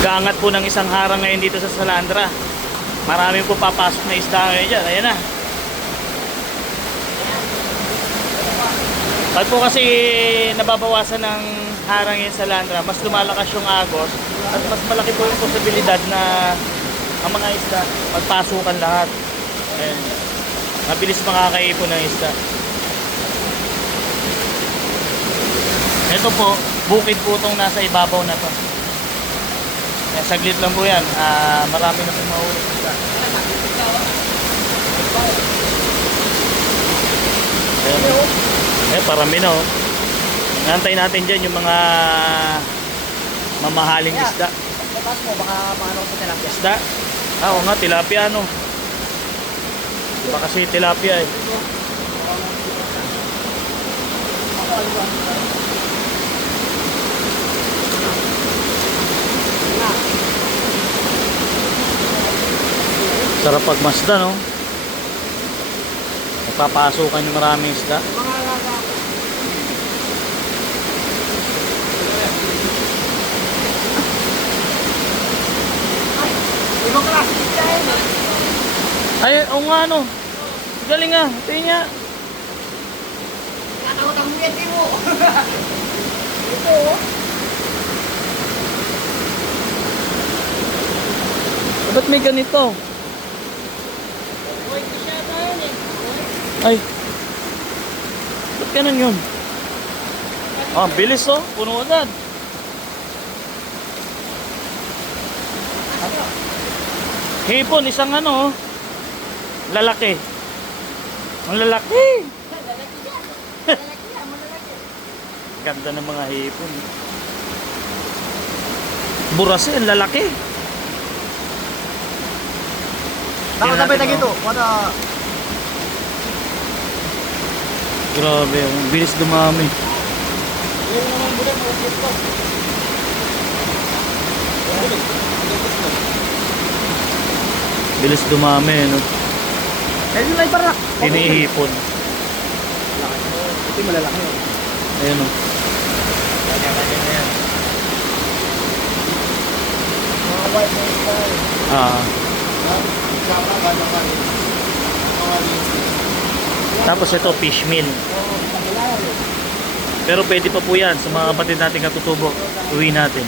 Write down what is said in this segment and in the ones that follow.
Mag-aangat po ng isang harang ngayon dito sa Salandra. Marami po papasok na isda ngayon dyan. Ayan na. Pag po kasi nababawasan ng harang yung Salandra, mas lumalakas yung agos at mas malaki po yung posibilidad na ang mga isda magpasukan lahat. Ayan. Mabilis makakaipon ng isda. Ito po, bukid po itong nasa ibabaw na to. Kaya saglit lang po yan. Marami na pong mahulog isda. Ayan, parami na oh. Nantay natin dyan yung mga mamahaling isda. Labas mo, baka maano sa tilapia. Isda? Oo nga, tilapia ano. Iba kasi tilapia eh. Sarap pagmasdan no. Nagpapasukan yung maraming isda. Ibang klase isda yun. Ay, oo nga no. Galing nga, tingin nga. Nakakawat ang miyati mo. Ito oh. Ba't may ganito? Ay. Ba't ganun yun? Ah, bilis oh. Puno agad. Hipon, isang ano oh. Lalaki. Ang lalaki. Ganda ng mga hipon. Burase, ang lalaki. Nakasabay na gito. Wala. Grabe, ang bilis dumami. Yung naman bulan mo ito. Bilis dumami, no? Ayun na iparak. Tinihipon. Ito yung malalaki. Ayun, no? Kanya-kanya na yan. Mga white na style. Ah. Tapos ito, fish meal. Pero pwede pa po yan sa mga kapatid natin katutubo. Uwi natin.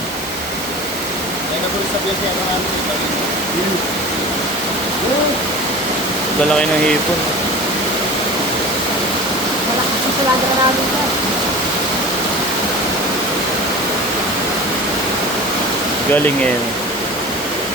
Lalaki ng hipon. Malakas yung saladra namin yan. Galing eh.